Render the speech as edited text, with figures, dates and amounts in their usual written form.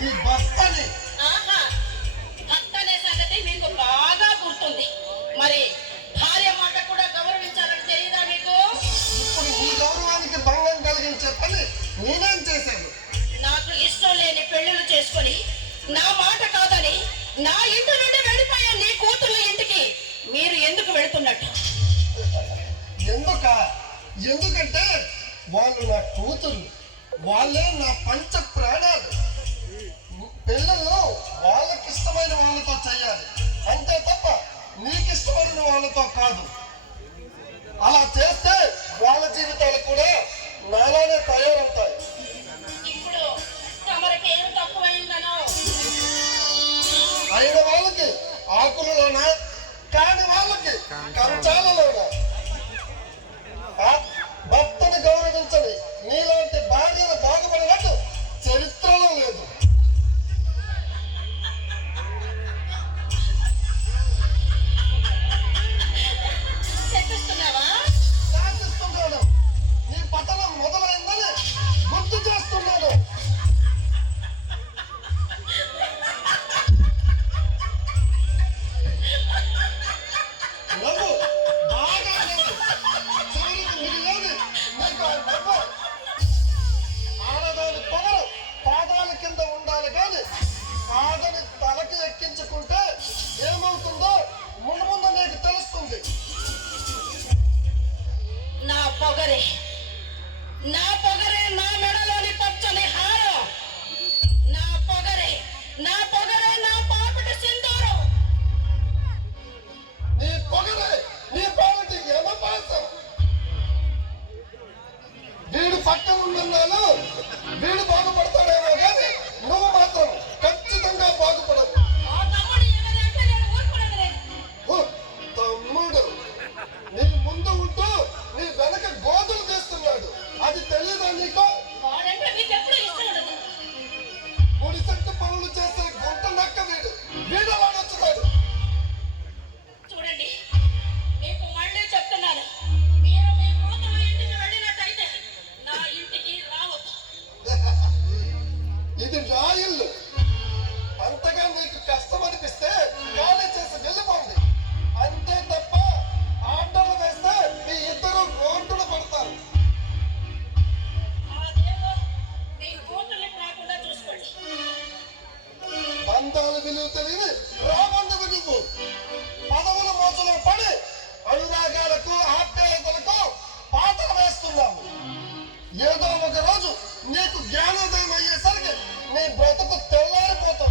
నీ భర్తని. ఆహా, భర్త అనే సంగతి మీకు బాగా గుర్తుంది. మరి భార్య మాట కూడా గౌరవించాలని తెలియదా మీకు? ఇప్పుడు నీ గౌరవానికి భంగం కలిగించే పని నేనేం చేశాను? నాకు ఇష్టం లేని పెళ్లిళ్ళు చేసుకొని నా మాట కాదని నా ఇంటి నుండి వెళ్ళిపోయే నీ కూతుళ్ళ ఇంటికి మీరు ఎందుకు వెళుతున్నట్టు? ఎందుకంటే వాళ్ళు నా కూతురు, వాళ్ళే నా పంచ ప్రాణాలు. పిల్లలు వాళ్ళకిష్టమైన వాళ్ళతో చేయాలి అంతే తప్ప నీకిష్టమైన వాళ్ళతో కాదు. అలా చేస్తే వాళ్ళ జీవితాలు కూడా నాలానే తయారవుతాయి. ఇప్పుడు తమరికి ఏమి తక్కువైందనో? అయిన వాళ్ళకి ఆకులలోనా, కాని వాళ్ళకి కంచాలలోనా. భర్తని గౌరవించని నీలాంటి భార్యను బాగుపడినట్టు చరిత్రలో లేదు. చెప్పిస్తున్నావా? శాసిస్తున్నాను. నీ పతనం మొదలైందని గుర్తు చేస్తున్నాను. నవ్వు బాగా లేదు. చివరికి మిగిలేది నీకు ఆ నవ్వు. ఆడదాని పొగరు పాదాల కింద ఉండాలి కానీ కాదని తలకి ఎక్కించుకుంటే ఏమవుతుందో ముందు ముందు నీకు తెలుస్తుంది. నా పొగరే నా పొగరే నా మెడలోని పచ్చని హారం. నా పొగరే నా పొగరే నా పాపిటి సింధూరం. నీ పొగరే నీ పాలటి యమపాసం. వీడు పక్కన ఉన్నాను, వీడు బాగుపడతాడేమో కానీ నువ్వు మాత్రం ఖచ్చితంగా బాగుపడవు. ఆ తమ్ముడు ఏమనంటే నేను ఊరుకునేది. తమ్ముడు నీ ముందు ఉంటూ నీ వెనక గోతులు చేస్తున్నాడు. అది తెలియదా నీకు? వాడంటే మీకు ఎప్పుడు ఇష్టం ఉండదు. పొడి చెట్టు పనులు చేసే గుంట నక్క వీడు. వీడు అలా నచ్చుతాడు. చూడండి, మీకు మళ్ళీ చెప్తున్నాను, మీరు మీ కూతురు ఇంటికి వెళ్ళినట్టయితే నా ఇంటికి రావద్దు. ఇది నా ఇల్లు. అంతగా నీకు కష్టం అనిపిస్తే ఖాళీ చేసి వెళ్ళిపోండి అంతే తప్ప ఆర్డర్లు వేస్తే మీ ఇద్దరు రోడ్డున పడతారు. ఆ దేవుడు మీ కూతుర్ని రాకుండా చూసుకోండి. బంధాల విలువ తెలియని రాబంధువు నువ్వు. పదవుల మోసలో పడి అనురాగాలకు ఆప్యాయతలకు పాత్ర వేస్తున్నావు. ఏదో ఒక రోజు నీకు జ్ఞానోదయం అయ్యేసరికి నీ బ్రతుకు తెల్లారిపోతుంది.